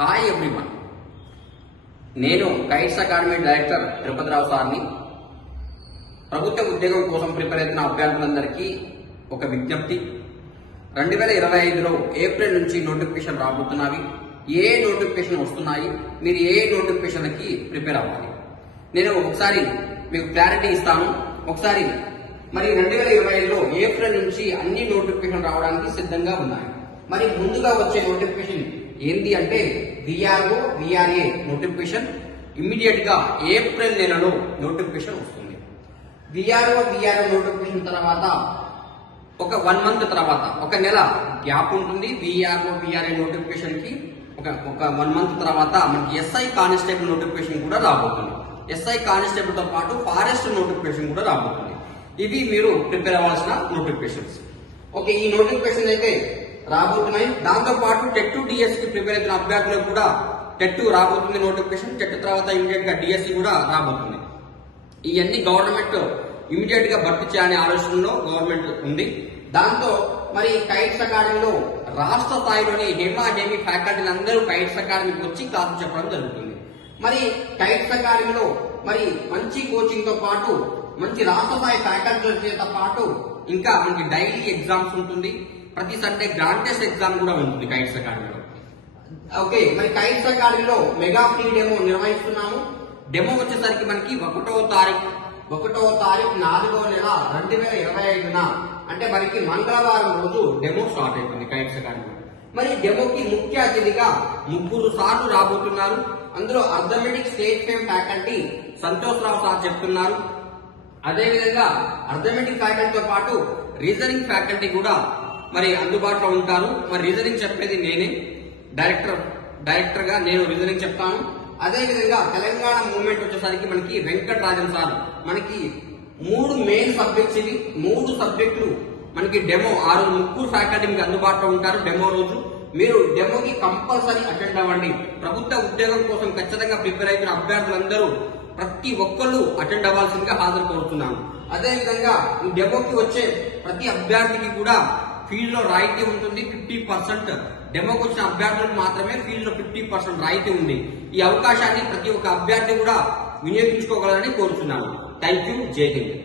Hi everyone, నేను kites academy director Tirupathirao సార్ని. ప్రభుత్వ ఉద్యోగం కోసం ప్రిపేర్ అవుతున్న అభ్యర్థులందరికీ ఒక విజ్ఞప్తి. 2025లో ఏప్రిల్ నుంచి నోటిఫికేషన్ రాబోతున్నవి. ఏ నోటిఫికేషన్ వస్తున్నాయి, మీరు ఏ నోటిఫికేషన్లకి ప్రిపేర్ అవ్వాలి, నేను ఒకసారి మీకు క్లారిటీ ఇస్తాను. ఒకసారి మరి 2025లో ఏప్రిల్ నుంచి అన్ని నోటిఫికేషన్ రావడానికి సిద్ధంగా ఉన్నాయి. మరి ముందుగా వచ్చే నోటిఫికేషన్ ఏంటి అంటే విఆర్ఓ విఆర్ఏ నోటిఫికేషన్ ఇమ్మీడియట్ గా ఏప్రిల్ నెలలో నోటిఫికేషన్ వస్తుంది. విఆర్ఓ విఆర్ఏ నోటిఫికేషన్ తర్వాత ఒక 1 మంత్ తర్వాత ఒక నెల గ్యాప్ ఉంటుంది. విఆర్ఓ విఆర్ఏ నోటిఫికేషన్ కి ఒక 1 మంత్ తర్వాత మనకి ఎస్ఐ కానిస్టేబుల్ నోటిఫికేషన్ కూడా రాబోతుంది. ఎస్ఐ కానిస్టేబుల్ తో పాటు ఫారెస్ట్ నోటిఫికేషన్ కూడా రాబోతుంది. ఇవి మీరు ప్రిపేర్ అవ్వాల్సిన నోటిఫికేషన్స్. ఓకే, ఈ నోటిఫికేషన్ అయితే రాబోతున్నాయి. దాంతో పాటు టెట్ డిఎస్ కి ప్రిపేర్ అవుతున్న అభ్యర్థులకు కూడా టెట్ రాబోతుంది నోటిఫికేషన్. టెట్ తర్వాత ఇమీడియట్ గా డిఎస్సి కూడా రాబోతుంది. ఇవన్నీ గవర్నమెంట్ ఇమీడియట్ గా భర్తీ చేయాలనే ఆలోచనలో గవర్నమెంట్ ఉంది. దాంతో మరి కైట్స్ అకాడమీలో రాష్ట్ర స్థాయిలోని హేమీ ఫ్యాకల్టీలు అందరూ కైట్స్ అకాడమీకి వచ్చి క్లాసులు చెప్పడం జరుగుతుంది. మరి కైట్స్ అకాడమీలో మరి మంచి కోచింగ్ తో పాటు మంచి రాష్ట్ర స్థాయి ఫ్యాకల్టీలతో పాటు ఇంకా మనకి డైలీ ఎగ్జామ్స్ ఉంటుంది. ప్రతి సండే గ్రాండ్ టెస్ట్ ఎగ్జామ్ కూడా ఉంటుంది కైట్స్ అకాడమీలో. ఓకే, మరి కైట్స్ అకాడమీలో మెగా ఫ్రీ డెమో నిర్వహిస్తున్నాము. డెమో వచ్చేసరికి మనకి 1వ తారీఖు 4వ నెల 2025 అంటే మనకి మంగళవారం రోజు డెమో స్టార్ట్ అవుతుంది కైట్స్ అకాడమీలో. మరి డెమోకి ముఖ్య అతిథిగా 3 సార్లు రాబోతున్నారు. అందులో arithmetic state fame faculty Santosh Rao sir చెప్తున్నారు. అదేవిధంగా అర్థమెటిక్ ఫ్యాకల్టీతో పాటు రీజనింగ్ ఫ్యాకల్టీ కూడా మరి అందుబాటులో ఉంటారు. మరి రీజనింగ్ చెప్పేది నేనే, డైరెక్టర్ గా నేను రీజనింగ్ చెప్తాను. అదే విధంగా తెలంగాణ మూవ్మెంట్ వచ్చేసరికి మనకి వెంకటరాజన్ సార్ మనకి 3 మెయిన్ సబ్జెక్ట్స్ ఇవి. 3 సబ్జెక్టులు మనకి డెమో 3 ఫ్యాకల్టీ మీకు అందుబాటులో ఉంటారు. డెమో రోజు మీరు డెమోకి కంపల్సరీ అటెండ్ అవ్వండి. ప్రభుత్వ ఉద్యోగం కోసం ఖచ్చితంగా ప్రిపేర్ అయిన అభ్యర్థులందరూ ప్రతి ఒక్కళ్ళు అటెండ్ అవ్వాల్సిందిగా హాజరు కోరుతున్నాను. అదే విధంగా ఈ డెమోకి వచ్చే ప్రతి అభ్యర్థికి కూడా ఫీజులో రాయితీ ఉంటుంది. 50% డెమోకి వచ్చిన అభ్యర్థులకు మాత్రమే ఫీజులో 50% రాయితీ ఉంది. ఈ అవకాశాన్ని ప్రతి ఒక్క అభ్యర్థి కూడా వినియోగించుకోగలరని కోరుతున్నాను. Thank you. జై హింద్.